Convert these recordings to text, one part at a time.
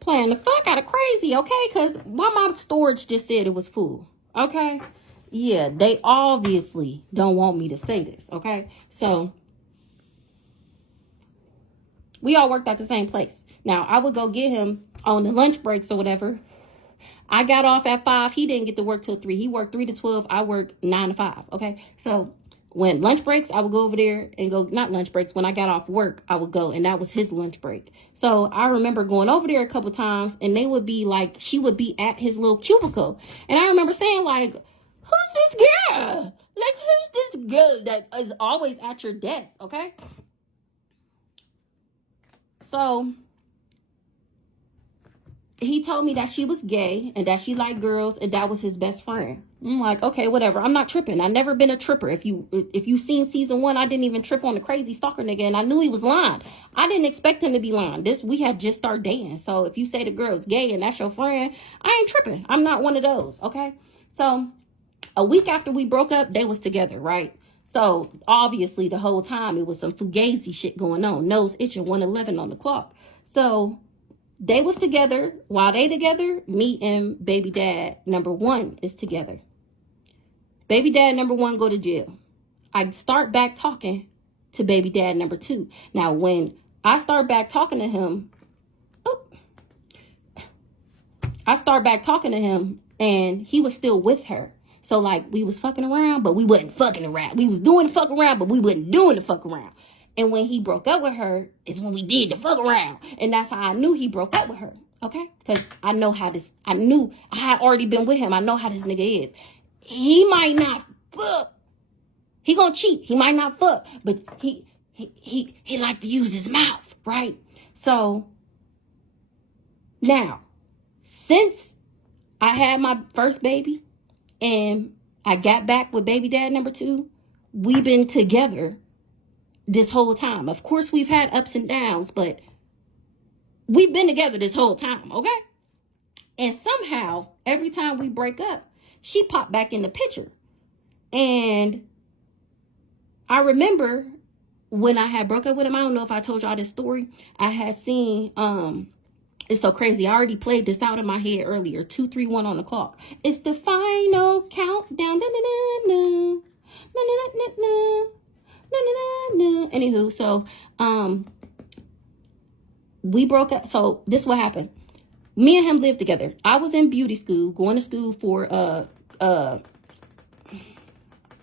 Playing the fuck out of crazy, okay? Because my mom's storage just said it was full, okay? Yeah, they obviously don't want me to say this, okay? So we all worked at the same place. Now, I would go get him on the lunch breaks or whatever. I got off at 5. He didn't get to work till 3. He worked 3 to 12. I worked 9 to 5, okay? So when lunch breaks, I would go over there and go, not lunch breaks, when I got off work, I would go, and that was his lunch break. So I remember going over there a couple times, and they would be like, she would be at his little cubicle. And I remember saying, like, who's this girl? Like, who's this girl that is always at your desk, okay? So he told me that she was gay and that she liked girls and that was his best friend. I'm like, okay, whatever. I'm not tripping. I never been a tripper. If you seen season 1, I didn't even trip on the crazy stalker nigga, and I knew he was lying. I didn't expect him to be lying. We had just started dating. So if you say the girl's gay and that's your friend, I ain't tripping. I'm not one of those, okay? So a week after we broke up, they was together, right? So obviously the whole time it was some fugazi shit going on. Nose itching, 1:11 on the clock. So they was together. While they together, me and baby dad number 1 is together. Baby dad number 1 go to jail. I start back talking to baby dad number 2. Now, when I start back talking to him, and he was still with her. So, like, we was fucking around, but we wasn't fucking around. We was doing the fuck around, but we wasn't doing the fuck around. And when he broke up with her is when we did the fuck around. And that's how I knew he broke up with her. Okay? Because I knew I had already been with him. I know how this nigga is. He might not fuck. He gonna cheat. He might not fuck. But he like to use his mouth, right? So, now, since I had my first baby and I got back with baby dad number 2, we've been together this whole time. Of course, we've had ups and downs, but we've been together this whole time, okay? And somehow, every time we break up, she popped back in the picture. And I remember when I had broke up with him, I don't know if I told y'all this story. I had seen, it's so crazy. I already played this out in my head earlier. 2, 3, 1 on the clock. It's the final countdown. Anywho, so we broke up. So this is what happened. Me and him lived together. I was in beauty school, going to school for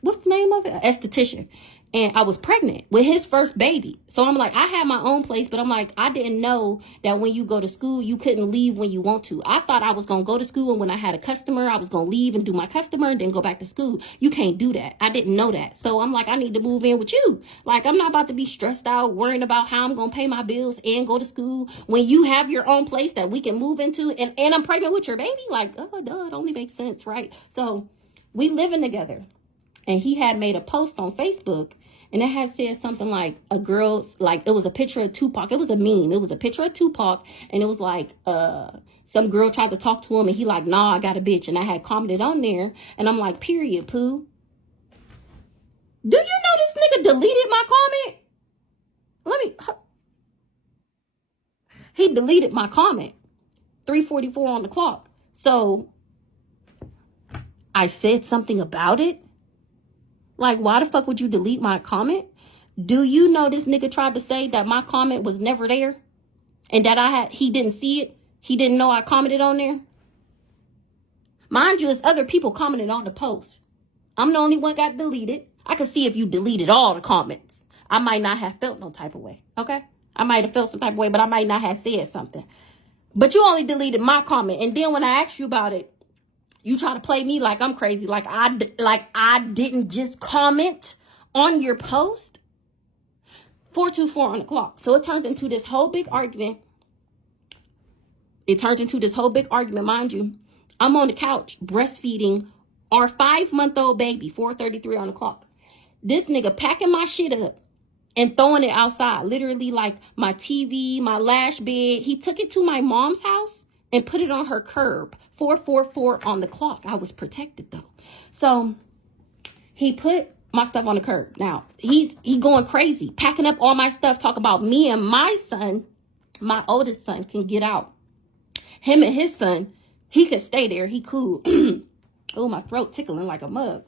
what's the name of it? Esthetician. And I was pregnant with his first baby. So I'm like, I had my own place, but I'm like, I didn't know that when you go to school, you couldn't leave when you want to. I thought I was going to go to school, and when I had a customer, I was going to leave and do my customer and then go back to school. You can't do that. I didn't know that. So I'm like, I need to move in with you. Like, I'm not about to be stressed out, worrying about how I'm going to pay my bills and go to school when you have your own place that we can move into, and I'm pregnant with your baby. Like, oh, duh, it only makes sense, right? So we living together. And he had made a post on Facebook, and it had said something like a girl's, like, it was a picture of Tupac. It was a meme. It was a picture of Tupac, and it was like some girl tried to talk to him, and he like, nah, I got a bitch. And I had commented on there, and I'm like, period, poo. Do you know this nigga deleted my comment? He deleted my comment. 3:44 on the clock. So I said something about it. Like, why the fuck would you delete my comment? Do you know this nigga tried to say that my comment was never there? And that he didn't see it? He didn't know I commented on there? Mind you, it's other people commented on the post. I'm the only one got deleted. I could see if you deleted all the comments. I might not have felt no type of way, okay? I might have felt some type of way, but I might not have said something. But you only deleted my comment. And then when I asked you about it, you try to play me like I'm crazy, like I didn't just comment on your post. 4:24 on the clock. So it turns into this whole big argument. Mind you. I'm on the couch breastfeeding our 5-month-old baby, 4:33 on the clock. This nigga packing my shit up and throwing it outside. Literally, like, my TV, my lash bed. He took it to my mom's house and put it on her curb. 4:44 on the clock. I was protected though. So he put my stuff on the curb. Now he going crazy, packing up all my stuff, talk about me and my son, my oldest son, can get out. Him and his son, he could stay there. He cool. Oh, my throat tickling like a mug.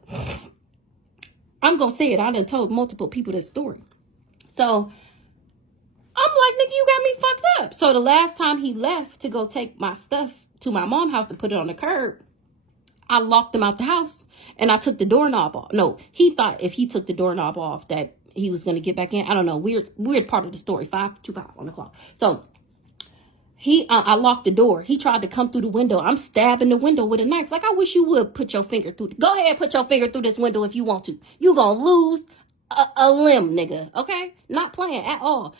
I'm going to say it. I done told multiple people this story. So I'm like, nigga, you got me fucked up. So the last time he left to go take my stuff to my mom's house and put it on the curb, I locked him out the house and I took the doorknob off. No, he thought if he took the doorknob off that he was going to get back in. I don't know. Weird part of the story. 5:25 on the clock. So I locked the door. He tried to come through the window. I'm stabbing the window with a knife. Like, I wish you would put your finger through. Go ahead, put your finger through this window if you want to. You gonna lose a limb, nigga. Okay? Not playing at all.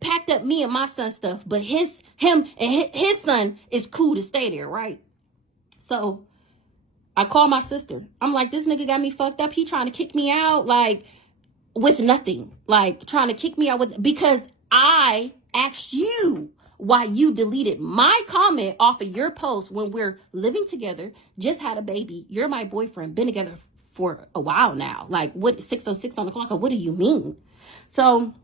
Packed up me and my son's stuff, but him and his son is cool to stay there, right? So I call my sister. I'm like, this nigga got me fucked up. He trying to kick me out, like, with nothing. Like, trying to kick me out because I asked you why you deleted my comment off of your post when we're living together, just had a baby. You're my boyfriend, been together for a while now. Like, what, 6:06 on the clock? Or what do you mean? So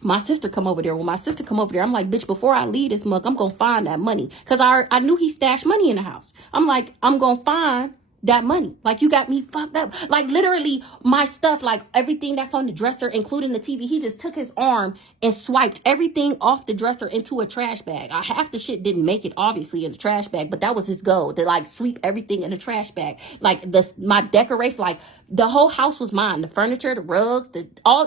my sister come over there. When my sister come over there, I'm like, bitch, before I leave this mug, I'm going to find that money. Because I knew he stashed money in the house. I'm like, I'm going to find that money. Like, you got me fucked up. Like, literally, my stuff, like, everything that's on the dresser, including the TV, he just took his arm and swiped everything off the dresser into a trash bag. Half the shit didn't make it, obviously, in the trash bag, but that was his goal, to, like, sweep everything in the trash bag. Like, my decoration, like, the whole house was mine. The furniture, the rugs,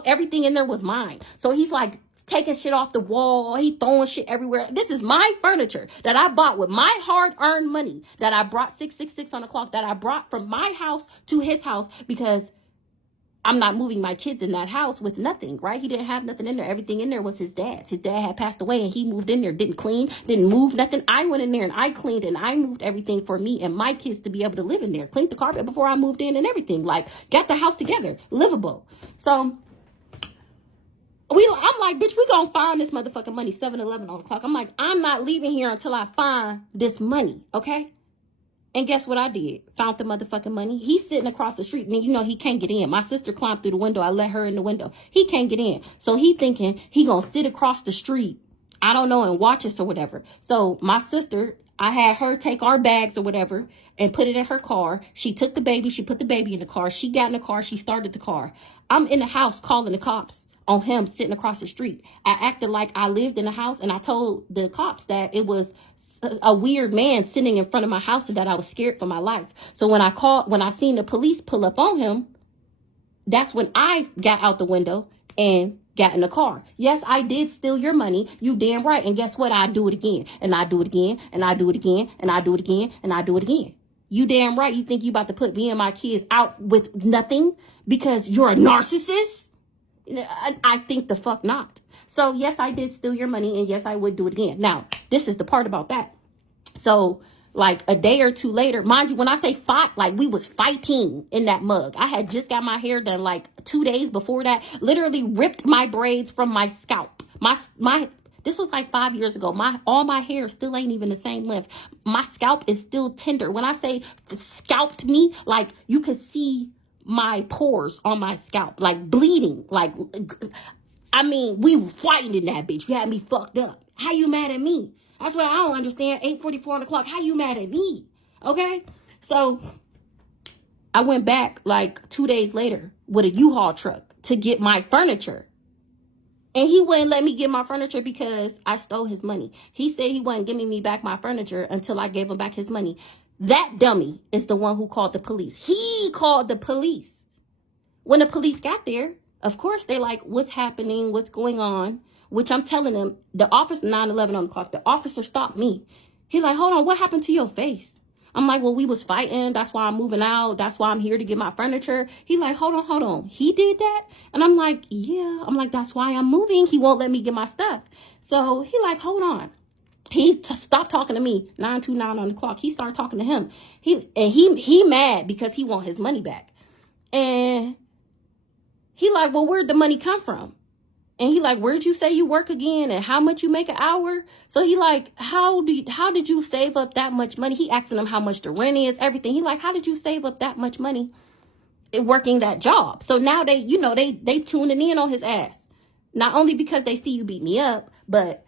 everything in there was mine. So he's like, taking shit off the wall. He throwing shit everywhere. This is my furniture that I bought with my hard-earned money that I brought 666 on the clock, that I brought from my house to his house, because I'm not moving my kids in that house with nothing, right? He didn't have nothing in there. Everything in there was his dad's. His dad had passed away and he moved in there, didn't clean, didn't move nothing. I went in there and I cleaned and I moved everything for me and my kids to be able to live in there. Cleaned the carpet before I moved in and everything. Like, got the house together, livable. So I'm like, bitch, we gonna find this motherfucking money, 7-11 on the clock. I'm like, I'm not leaving here until I find this money, okay? And guess what I did? Found the motherfucking money. He's sitting across the street, and you know he can't get in. My sister climbed through the window. I let her in the window. He can't get in. So he thinking he gonna sit across the street, I don't know, and watch us or whatever. So my sister, I had her take our bags or whatever and put it in her car. She took the baby. She put the baby in the car. She got in the car. She started the car. I'm in the house calling the cops on him sitting across the street. I acted like I lived in the house, and I told the cops that it was a weird man sitting in front of my house and that I was scared for my life. So when I seen the police pull up on him, that's when I got out the window and got in the car. Yes, I did steal your money. You damn right. And guess what? I do it again. And I do it again. And I do it again. And I do it again. And I do it again. You damn right. You think you about to put me and my kids out with nothing because you're a narcissist? I think the fuck not. So yes, I did steal your money, and yes, I would do it again. Now, this is the part about that. So like a day or two later, mind you, when I say fight, like we was fighting in that mug. I had just got my hair done like 2 days before that. Literally ripped my braids from my scalp. This was like 5 years ago. All my hair still ain't even the same length. My scalp is still tender. When I say scalped me, like you could see my pores on my scalp, like bleeding. Like, I mean, we were fighting in that bitch. You had me fucked up. How you mad at me? That's what I don't understand. 8:44 on the clock. How you mad at me? Okay? So I went back like 2 days later with a U-Haul truck to get my furniture. And he wouldn't let me get my furniture because I stole his money. He said he wasn't giving me back my furniture until I gave him back his money. That dummy is the one who called the police. He called the police. When the police got there, of course, they like, what's happening? What's going on? Which I'm telling them, the officer, 9-11 on the clock, the officer stopped me. He like, hold on, what happened to your face? I'm like, well, we was fighting. That's why I'm moving out. That's why I'm here to get my furniture. He like, hold on. He did that? And I'm like, yeah. I'm like, that's why I'm moving. He won't let me get my stuff. So he like, hold on. He stopped talking to me, 9:29 on the clock. He started talking to him. He mad because he want his money back. And he like, well, where'd the money come from? And he like, where'd you say you work again? And how much you make an hour? So he like, how did you save up that much money? He asking him how much the rent is, everything. He like, how did you save up that much money working that job? So now they tuning in on his ass. Not only because they see you beat me up, but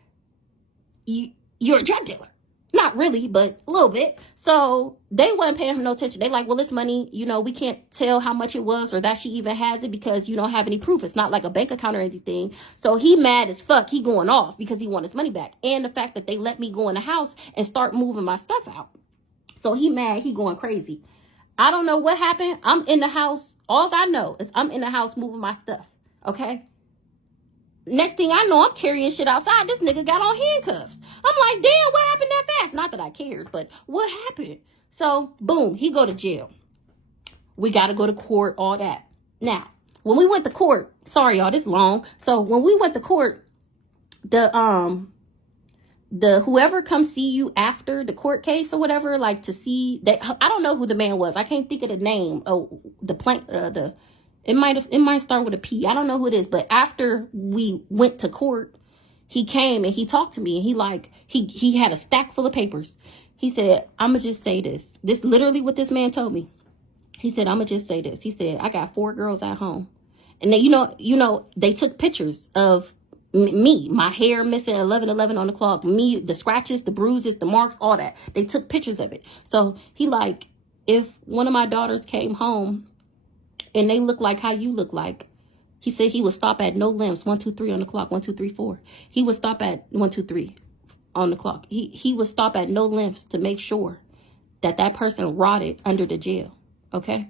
you're a drug dealer. Not really, but a little bit. So they wasn't paying him no attention. They like, well, this money, we can't tell how much it was or that she even has it because you don't have any proof. It's not like a bank account or anything. So he mad as fuck. He going off because he want his money back. And the fact that they let me go in the house and start moving my stuff out. So he mad. He going crazy. I don't know what happened. I'm in the house. All I know is I'm in the house moving my stuff. Okay. Next thing I know, I'm carrying shit outside. This nigga got on handcuffs. I'm like, damn, what happened that fast? Not that I cared, but what happened? So, boom, he go to jail. We got to go to court, all that. Now, when we went to court, sorry, y'all, this long. So, when we went to court, the whoever comes see you after the court case or whatever, like to see that, I don't know who the man was. I can't think of the name. Oh, it might start with a P. I don't know who it is, but after we went to court, he came and he talked to me and he had a stack full of papers. He said, "I'ma just say this." This literally what this man told me. He said, "I'ma just say this." He said, "I got 4 girls at home." And they, they took pictures of me, my hair missing 11 on the clock, me, the scratches, the bruises, the marks, all that. They took pictures of it. So he like, if one of my daughters came home and they look like how you look like, he said he would stop at no limbs. 1, 2, 3 on the clock. 1, 2, 3, 4. He would stop at 1, 2, 3 on the clock. He would stop at no limbs to make sure that person rotted under the jail. Okay.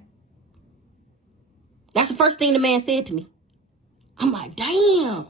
That's the first thing the man said to me. I'm like, damn.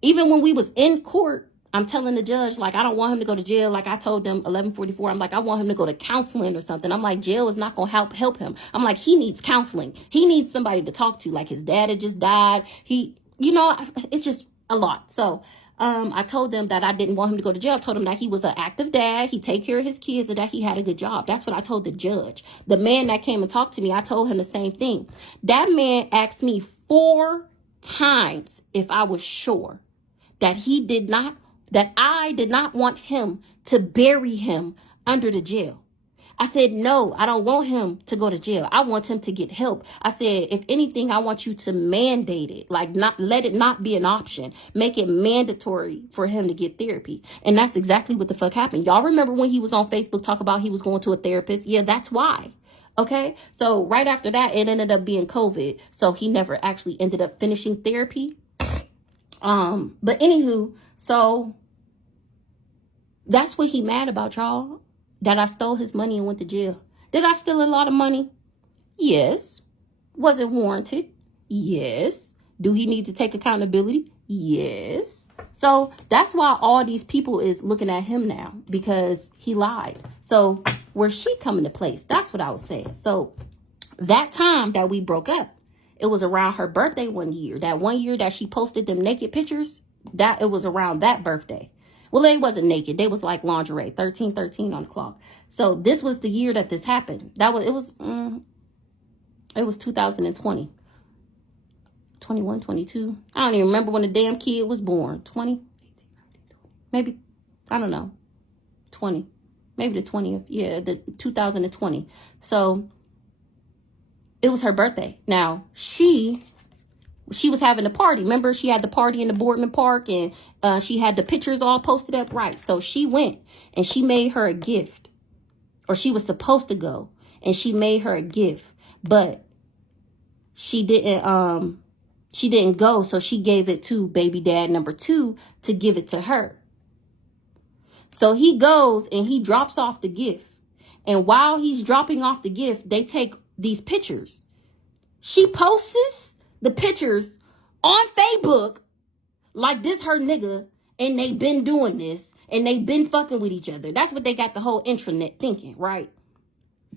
Even when we was in court, I'm telling the judge, like, I don't want him to go to jail. Like I told them 11:44, I'm like, I want him to go to counseling or something. I'm like, jail is not going to help him. I'm like, he needs counseling. He needs somebody to talk to. Like his dad had just died. It's just a lot. So I told them that I didn't want him to go to jail. I told him that he was an active dad. He take care of his kids and that he had a good job. That's what I told the judge. The man that came and talked to me, I told him the same thing. That man asked me 4 times if I was sure that I did not want him to bury him under the jail. I said, no, I don't want him to go to jail. I want him to get help. I said, if anything, I want you to mandate it, like not let it not be an option. Make it mandatory for him to get therapy. And that's exactly what the fuck happened. Y'all remember when he was on Facebook talk about he was going to a therapist? Yeah, that's why. Okay. So right after that, it ended up being COVID. So he never actually ended up finishing therapy. But anywho, so that's what he mad about, y'all. That I stole his money and went to jail. Did I steal a lot of money? Yes. Was it warranted? Yes. Do he need to take accountability? Yes. So that's why all these people is looking at him now, because he lied. So where's she coming to place? That's what I was saying. So that time that we broke up, it was around her birthday one year. That one year that she posted them naked pictures, that it was around that birthday. Well, they wasn't naked. They was like lingerie, 13 on the clock. So this was the year that this happened. It was 2020. 21, 22. I don't even remember when the damn kid was born. 20? Maybe, I don't know. 20. Maybe the 20th. Yeah, the 2020. So it was her birthday. Now, she was having a party. Remember, she had the party in the Boardman Park and she had the pictures all posted up, right? So she went and she made her a gift, or she was supposed to go and she made her a gift, but she didn't go. So she gave it to baby dad number 2 to give it to her. So he goes and he drops off the gift. And while he's dropping off the gift, they take these pictures. She posts the pictures on Facebook like this her nigga, and they been doing this and they been fucking with each other. That's what they got the whole intranet thinking, right?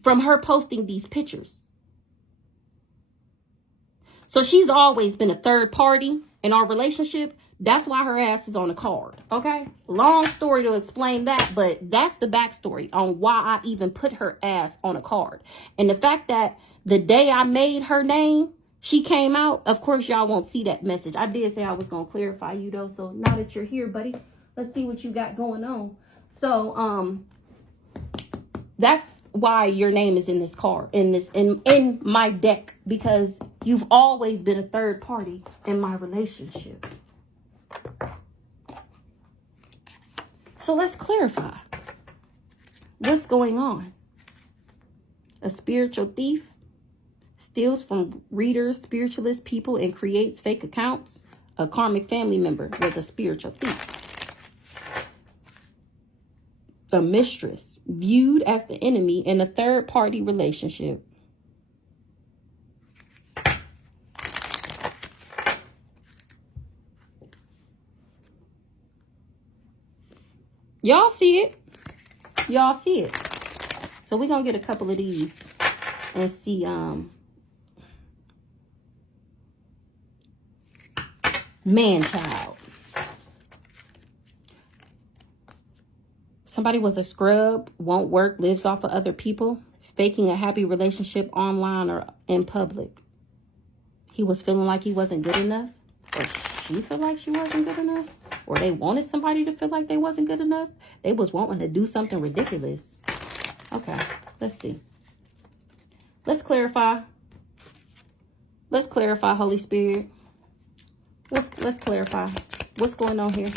From her posting these pictures. So she's always been a third party in our relationship. That's why her ass is on the card, okay? Long story to explain that, but that's the backstory on why I even put her ass on a card. And the fact that the day I made her name, she came out, of course, y'all won't see that message. I did say I was going to clarify you, though. So now that you're here, buddy, let's see what you got going on. So that's why your name is in this card, in my deck, because you've always been a third party in my relationship. So let's clarify. What's going on? A spiritual thief steals from readers, spiritualist people, and creates fake accounts. A karmic family member was a spiritual thief. A mistress viewed as the enemy in a third-party relationship. Y'all see it? Y'all see it? So we're going to get a couple of these and see man-child. Somebody was a scrub, won't work, lives off of other people, faking a happy relationship online or in public. He was feeling like he wasn't good enough, or she felt like she wasn't good enough, or they wanted somebody to feel like they wasn't good enough. They was wanting to do something ridiculous. Okay, let's see. Let's clarify. Let's clarify, Holy Spirit. Let's clarify. What's going on here?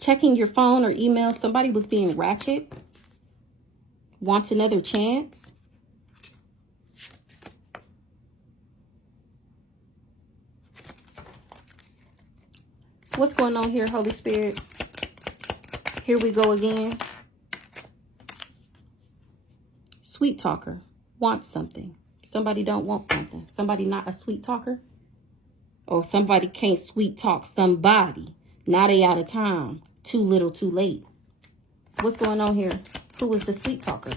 Checking your phone or email. Somebody was being ratchet. Wants another chance. What's going on here, Holy Spirit? Here we go again. Sweet talker. Wants something. Somebody don't want something. Somebody not a sweet talker. Or somebody can't sweet talk somebody. Now they out of time. Too little, too late. What's going on here? Who was the sweet talker?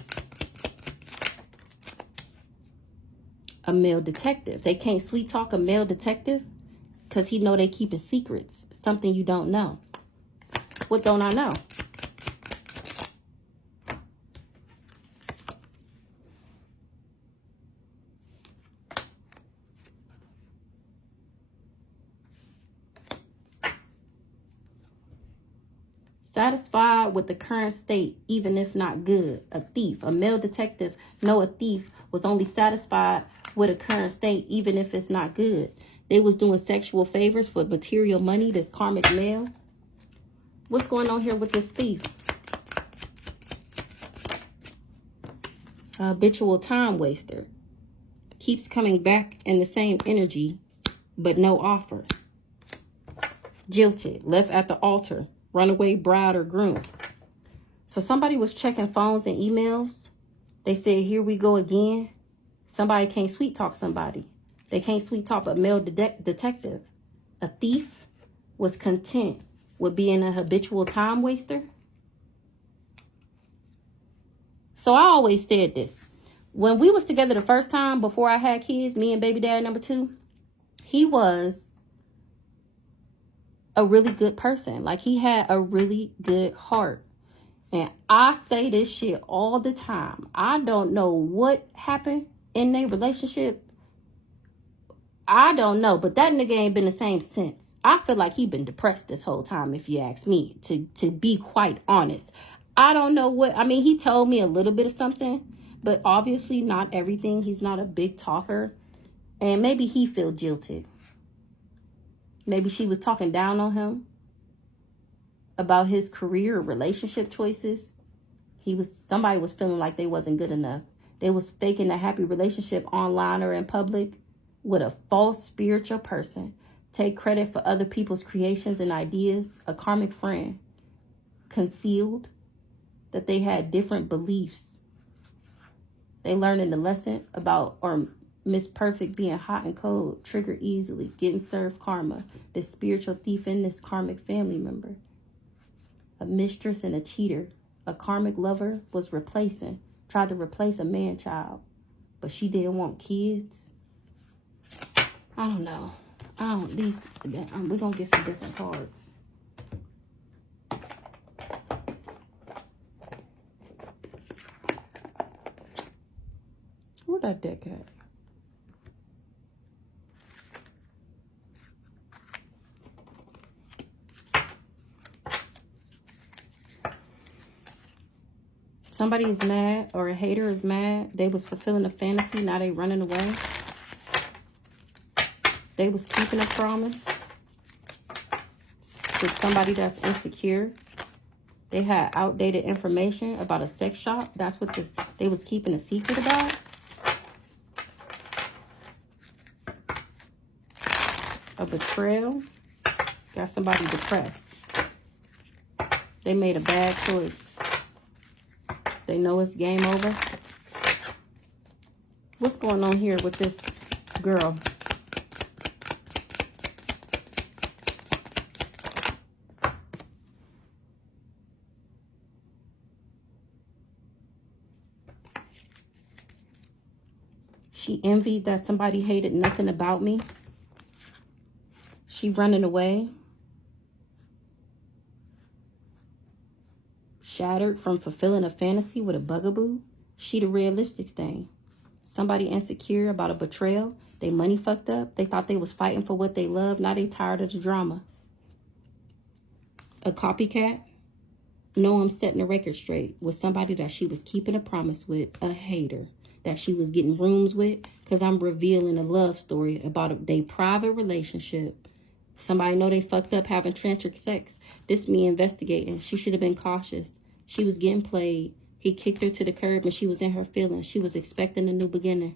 A male detective. They can't sweet talk a male detective because he know they keeping secrets. Something you don't know. What don't I know? Satisfied with the current state, even if not good. A thief. A male detective. No, a thief was only satisfied with a current state, even if it's not good. They was doing sexual favors for material money, this karmic male. What's going on here with this thief? A habitual time waster. Keeps coming back in the same energy, but no offer. Jilted. Left at the altar. Runaway bride or groom. So somebody was checking phones and emails. They said, here we go again. Somebody can't sweet talk somebody. They can't sweet talk a male detective. A thief was content with being a habitual time waster. So I always said this. When we was together the first time before I had kids, me and baby dad number 2, he was a really good person. Like, he had a really good heart. And I say this shit all the time. I don't know what happened in their relationship. I don't know, but that nigga ain't been the same since. I feel like he been depressed this whole time, if you ask me, to be quite honest. I don't know what, I mean, he told me a little bit of something, but obviously not everything. He's not a big talker. And maybe he feel jilted. Maybe she was talking down on him about his career or relationship choices. Somebody was feeling like they wasn't good enough. They was faking a happy relationship online or in public with a false spiritual person. Take credit for other people's creations and ideas. A karmic friend. Concealed that they had different beliefs. They learning the lesson about, or Miss Perfect being hot and cold, trigger easily, getting served karma. This spiritual thief and this karmic family member. A mistress and a cheater. A karmic lover was tried to replace a man-child, but she didn't want kids. I don't know. We're going to get some different cards. Where that deck at? Somebody is mad, or a hater is mad. They was fulfilling a fantasy. Now they running away. They was keeping a promise. with somebody that's insecure. They had outdated information about a sex shop. That's what they was keeping a secret about. A betrayal. Got somebody depressed. They made a bad choice. They know it's game over. What's going on here with this girl? She envied that somebody hated nothing about me. She running away. Shattered from fulfilling a fantasy with a bugaboo. She the red lipstick stain. Somebody insecure about a betrayal. They money fucked up. They thought they was fighting for what they love. Now they tired of the drama. A copycat. No, I'm setting the record straight with somebody that she was keeping a promise with. A hater that she was getting rooms with. Because I'm revealing a love story about their private relationship. Somebody know they fucked up having tantric sex. This me investigating. She should have been cautious. She was getting played. He kicked her to the curb and she was in her feelings. She was expecting a new beginning.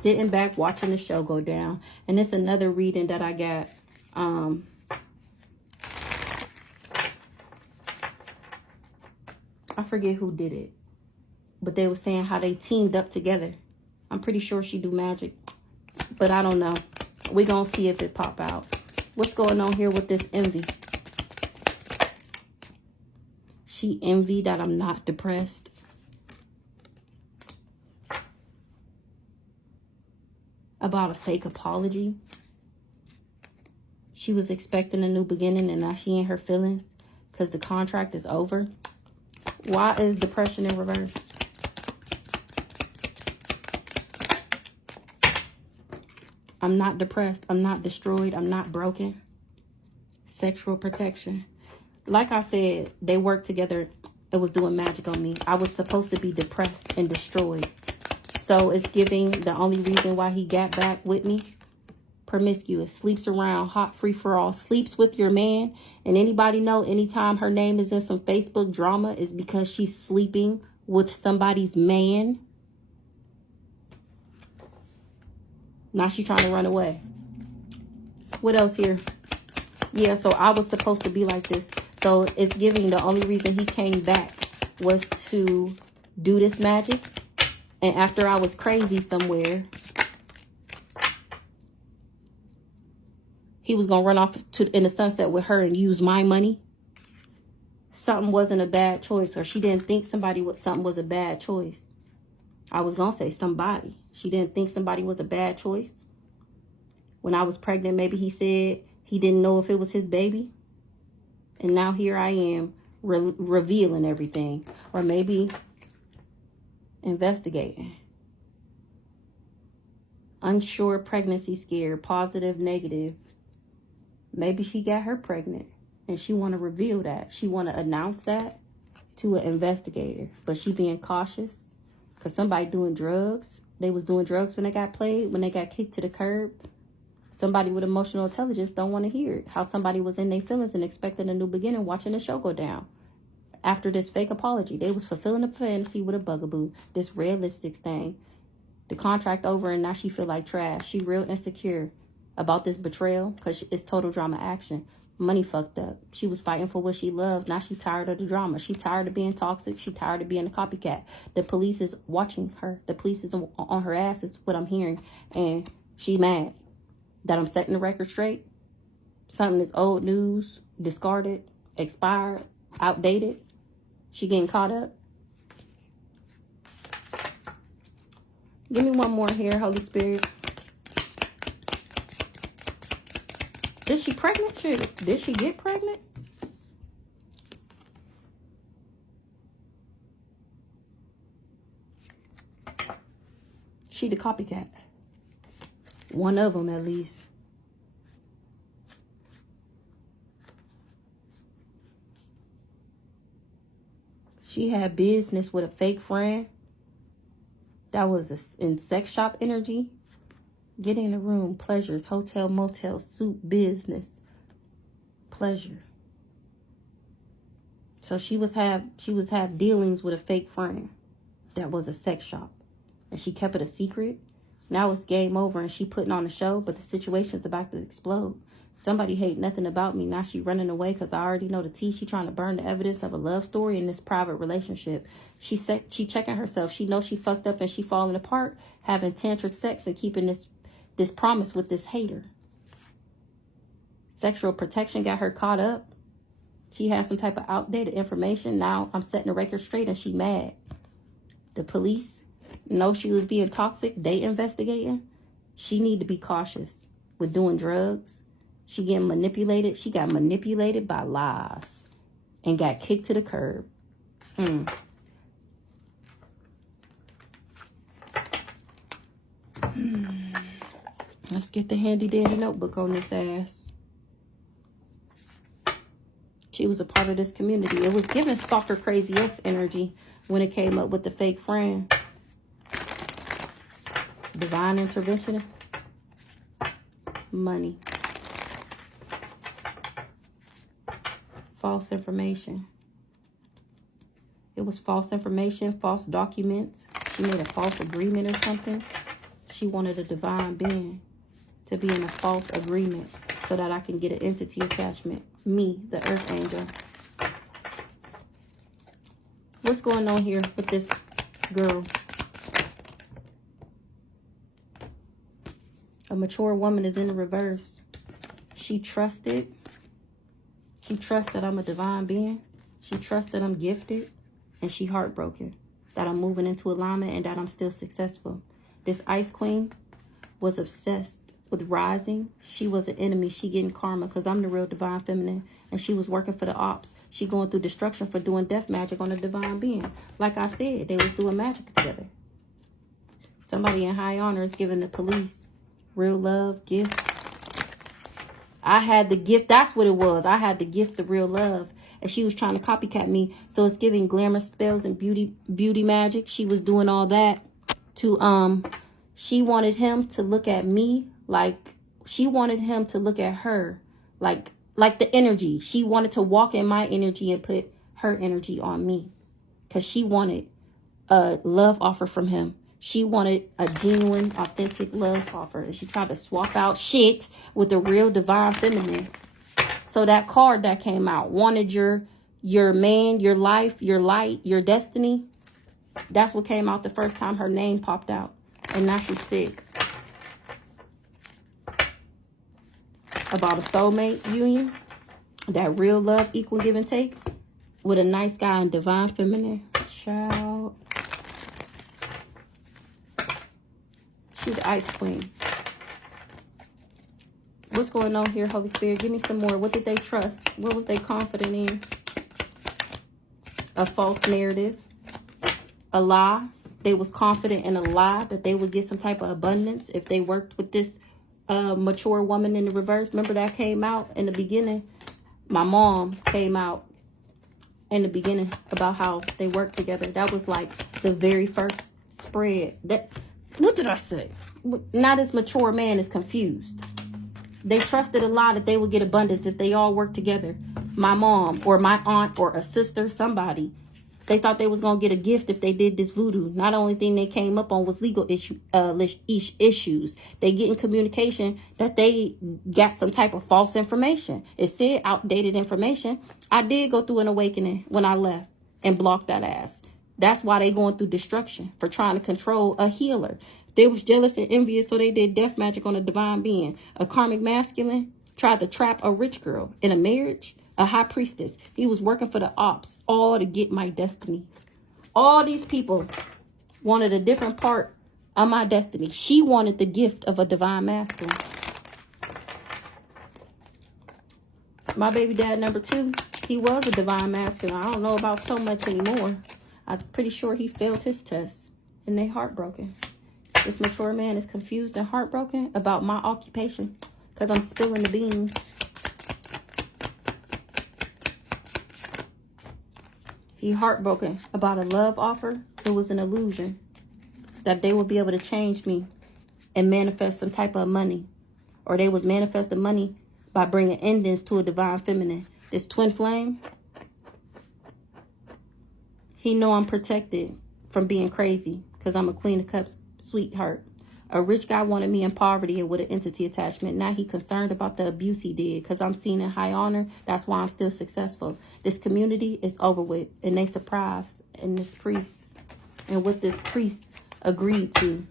Sitting back watching the show go down. And it's another reading that I got. I forget who did it. But they were saying how they teamed up together. I'm pretty sure she do magic. But I don't know. We're going to see if it pop out. What's going on here with this envy? She envied that I'm not depressed. About a fake apology. She was expecting a new beginning and now she in her feelings because the contract is over. Why is depression in reverse? I'm not depressed. I'm not destroyed. I'm not broken. Sexual protection. Like I said, they worked together. It was doing magic on me. I was supposed to be depressed and destroyed. So it's giving the only reason why he got back with me. Promiscuous. Sleeps around. Hot free for all. Sleeps with your man. And anybody know anytime her name is in some Facebook drama is because she's sleeping with somebody's man. Now she trying to run away. What else here? Yeah, so I was supposed to be like this. So it's giving the only reason he came back was to do this magic. And after I was crazy somewhere, he was going to run off in the sunset with her and use my money. Something wasn't a bad choice, or she didn't think something was a bad choice. I was going to say somebody. She didn't think somebody was a bad choice. When I was pregnant, maybe he said he didn't know if it was his baby. And now here I am revealing everything. Or maybe investigating. Unsure, pregnancy scare, positive, negative. Maybe she got her pregnant and she want to reveal that. She want to announce that to an investigator. But she being cautious because somebody doing drugs. They was doing drugs when they got played, when they got kicked to the curb. Somebody with emotional intelligence don't want to hear it. How somebody was in their feelings and expecting a new beginning watching the show go down. After this fake apology, they was fulfilling a fantasy with a bugaboo. This red lipstick stain. The contract over and now she feel like trash. She real insecure about this betrayal because it's total drama action. Money fucked up. She was fighting for what she loved. Now she tired of the drama. She tired of being toxic. She tired of being a copycat. The police is watching her. The police is on her ass is what I'm hearing. And she mad that I'm setting the record straight. Something is old news, discarded, expired, outdated. She getting caught up. Give me one more here, Holy Spirit. Is she pregnant? Did she get pregnant? She the copycat. One of them at least. She had business with a fake friend. That was in sex shop energy. Get in the room, pleasures, hotel, motel, soup, business. pleasure. So she was have dealings with a fake friend that was a sex shop, and she kept it a secret. Now it's game over, and she putting on a show, but the situation's about to explode. Somebody hate nothing about me. Now she running away because I already know the tea. She trying to burn the evidence of a love story in this private relationship. She checking herself. She knows she fucked up and she falling apart, having tantric sex and keeping this promise with this hater. Sexual protection got her caught up. She had some type of outdated information. Now I'm setting the record straight and she mad. The police know she was being toxic. They investigating. She need to be cautious with doing drugs. She getting manipulated. She got manipulated by lies and got kicked to the curb. Let's get the handy dandy notebook on this ass. She was a part of this community. It was giving stalker crazy ex energy when it came up with the fake friend. Divine intervention. Money. False information. It was false information, false documents. She made a false agreement or something. She wanted a divine being to be in a false agreement so that I can get an entity attachment. Me, the earth angel. What's going on here with this girl? A mature woman is in the reverse. She trusted. She trusts that I'm a divine being. She trusts that I'm gifted. And she heartbroken that I'm moving into alignment and that I'm still successful. This Ice Queen was obsessed with rising. She was an enemy. She getting karma because I'm the real divine feminine. And she was working for the ops. She going through destruction for doing death magic on a divine being. Like I said, they was doing magic together. Somebody in high honor is giving the police real love, gift. I had the gift. That's what it was. I had the gift, the real love. And she was trying to copycat me. So it's giving glamour spells and beauty magic. She was doing all that to, she wanted him to look at me like, she wanted him to look at her like the energy. She wanted to walk in my energy and put her energy on me. Because she wanted a love offer from him. She wanted a genuine, authentic love offer. And she tried to swap out shit with the real divine feminine. So that card that came out wanted your man, your life, your light, your destiny. That's what came out the first time her name popped out. And now she's sick. About a soulmate union. That real love, equal give and take. With a nice guy and divine feminine. Child. She's the Ice Queen. What's going on here, Holy Spirit? Give me some more. What did they trust? What was they confident in? A false narrative. A lie. They was confident in a lie that they would get some type of abundance if they worked with this mature woman in the reverse. Remember that came out in the beginning? My mom came out in the beginning about how they worked together. That was like the very first spread. What did I say? Now this mature man is confused. They trusted a lot that they would get abundance if they all worked together. My mom or my aunt or a sister, somebody. They thought they was going to get a gift if they did this voodoo. Not the only thing they came up on was legal issues. They get in communication that they got some type of false information. It said outdated information. I did go through an awakening when I left and blocked that ass. That's why they going through destruction for trying to control a healer. They was jealous and envious, so they did death magic on a divine being. A karmic masculine tried to trap a rich girl in a marriage. A high priestess. He was working for the ops, all to get my destiny. All these people wanted a different part of my destiny. She wanted the gift of a divine masculine. My baby dad, number 2, he was a divine masculine. I don't know about so much anymore. I'm pretty sure he failed his test. And they heartbroken. This mature man is confused and heartbroken about my occupation. Because I'm spilling the beans. He heartbroken about a love offer. It was an illusion that they would be able to change me and manifest some type of money. Or they was manifesting money by bringing endings to a divine feminine. This twin flame, he know I'm protected from being crazy because I'm a Queen of Cups sweetheart. A rich guy wanted me in poverty and with an entity attachment. Now he concerned about the abuse he did because I'm seen in high honor. That's why I'm still successful. This community is over with, and they surprised. And this priest, and what this priest agreed to.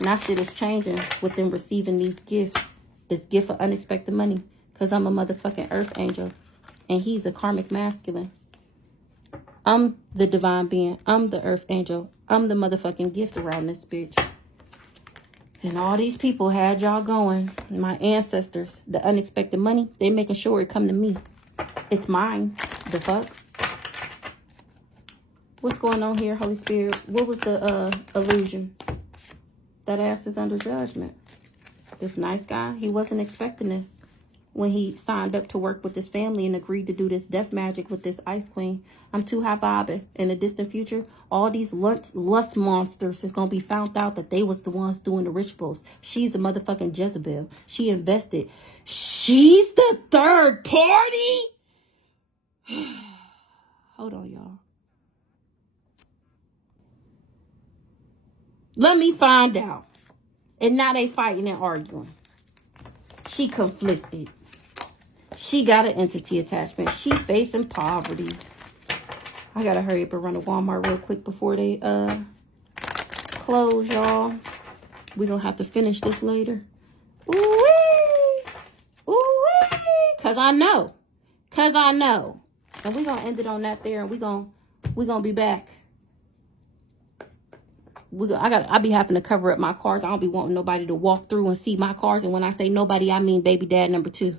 Now shit is changing with them receiving these gifts. This gift of unexpected money because I'm a motherfucking earth angel, and he's a karmic masculine. I'm the divine being. I'm the earth angel. I'm the motherfucking gift around this bitch. And all these people had y'all going. My ancestors, the unexpected money, they making sure it come to me. It's mine. The fuck? What's going on here, Holy Spirit? What was the illusion? That ass is under judgment. This nice guy, he wasn't expecting this when he signed up to work with this family and agreed to do this death magic with this ice queen. I'm too high bobbing. In the distant future, all these lust monsters is going to be found out that they was the ones doing the rituals. She's a motherfucking Jezebel. She invested. She's the third party? Hold on, y'all. Let me find out. And now they fighting and arguing. She conflicted. She got an entity attachment. She facing poverty. I gotta hurry up and run to Walmart real quick before they close, y'all. We're gonna have to finish this later. Ooh-wee! Ooh-wee! Cause I know. Cause I know. And we're gonna end it on that there, and we're gonna be back. I be having to cover up my cars. I don't be wanting nobody to walk through and see my cars. And when I say nobody, I mean baby dad number 2.